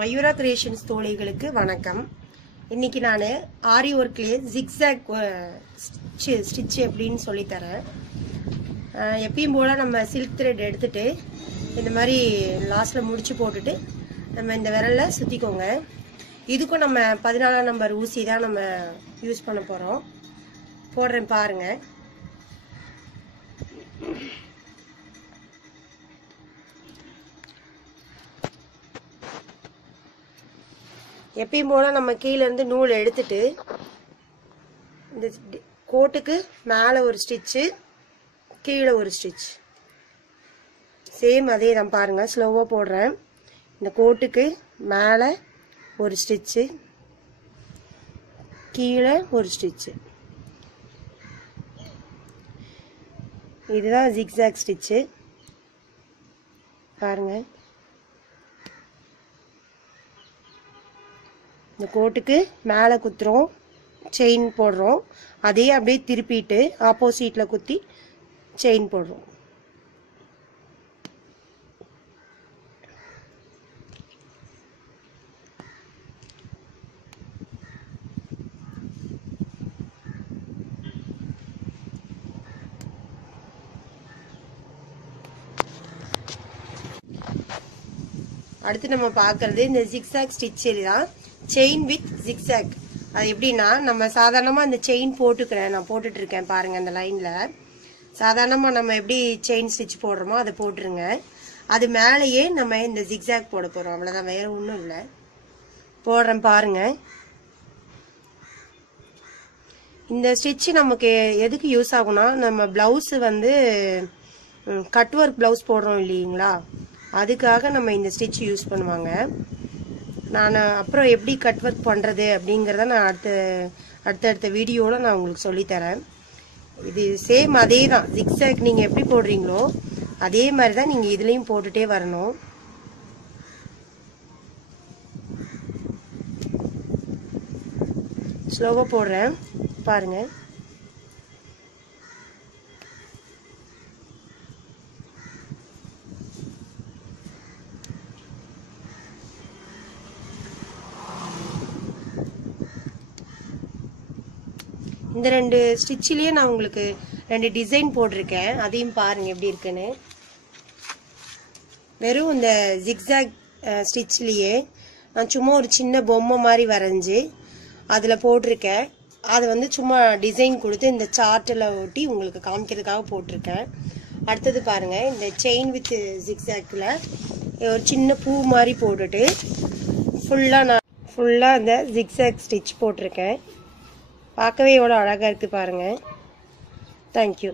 Mayura Creations தோழிகளுக்கு வணக்கம். இன்னைக்கு நான் ஆரி ஒர்க்லயே zigzag ஸ்டிட்ச் எப்படின்னு சொல்லி தரேன். எப்பவும் போல நம்ம silk thread எடுத்துட்டு இந்த மாதிரி லாஸ்ட்ல முடிச்சு போட்டுட்டு நம்ம இந்த விரல்ல சுத்திக்கோங்க. இதுக்கு நம்ம 14 நம்பர் ஊசி தான் நம்ம யூஸ் பண்ண போறோம். போடுறேன் பாருங்க. எப்பயும் போல நம்ம கீழ இருந்து நூல் எடுத்துட்டு இந்த கோட்டுக்கு மேல ஒரு ஸ்டிட்ச் கீழ ஒரு ஸ்டிட்ச் சேம் அதே தான் பாருங்க. ஸ்லோவா போடுறேன். இந்த கோட்டுக்கு மேல ஒரு ஸ்டிட்ச் கீழ ஒரு ஸ்டிட்ச். இதுதான் zigzag ஸ்டிட்ச் பாருங்க. இந்த கோட்டுக்கு மேலே குத்துறோம், செயின் போடுறோம், அதே அப்படியே திருப்பிட்டு ஆப்போசிட்ல குத்தி செயின் போடுறோம். அடுத்து நம்ம பார்க்கறது இந்த zigzag ஸ்டிட்ச் தான். Chain with zigzag. அது எப்படின்னா நம்ம சாதாரணமா இந்த செயின் போட்டுக்கிறேன், நான் போட்டுட்டு இருக்கேன் பாருங்க. அந்த லைன்ல சாதாரணமா நம்ம எப்படி செயின் ஸ்டிட்ச் போடுறோமோ அதை போட்டுருங்க. அது மேலேயே நம்ம இந்த zigzag போட போறோம், அவ்வளவுதான், வேற ஒன்றும் இல்லை. போடுறேன் பாருங்க. இந்த ஸ்டிட்ச் நமக்கு எதுக்கு யூஸ் ஆகும்னா, நம்ம பிளவுஸ் வந்து கட் ஒர்க் பிளவுஸ் போடுறோம் இல்லைங்களா, அதுக்காக நம்ம இந்த ஸ்டிட்ச் யூஸ் பண்ணுவாங்க. நான் அப்புறம் எப்படி கட் ஒர்க் பண்ணுறது அப்படிங்கிறத நான் அடுத்தடுத்த வீடியோவில் நான் உங்களுக்கு சொல்லித்தரேன். இது சேம் அதே தான். zigzag நீங்கள் எப்படி போடுறீங்களோ அதே மாதிரி தான் நீங்கள் இதுலேயும் போட்டுகிட்டே வரணும். ஸ்லோவாக போடுறேன் பாருங்கள். இந்த ரெண்டு ஸ்டிட்ச்லயே நான் உங்களுக்கு ரெண்டு டிசைன் போட்டிருக்கேன், அதையும் பாருங்க எப்படி இருக்குன்னு. வெறும் இந்த zigzag ஸ்டிட்ச்லயே நான் சும்மா ஒரு சின்ன பொம்மை மாதிரி வரைஞ்சி அதில் போட்டிருக்கேன். அதை வந்து சும்மா டிசைன் கொடுத்து இந்த சார்ட்டில் ஒட்டி உங்களுக்கு காமிக்கிறதுக்காக போட்டிருக்கேன். அடுத்தது பாருங்க, இந்த செயின் வித் zigzagல ஒரு சின்ன பூ மாதிரி போட்டுட்டு ஃபுல்லாக இந்த zigzag ஸ்டிட்ச் போட்டிருக்கேன். பார்க்கவே எவ்வளோ அழகாக இருக்குது பாருங்கள். தேங்க்யூ.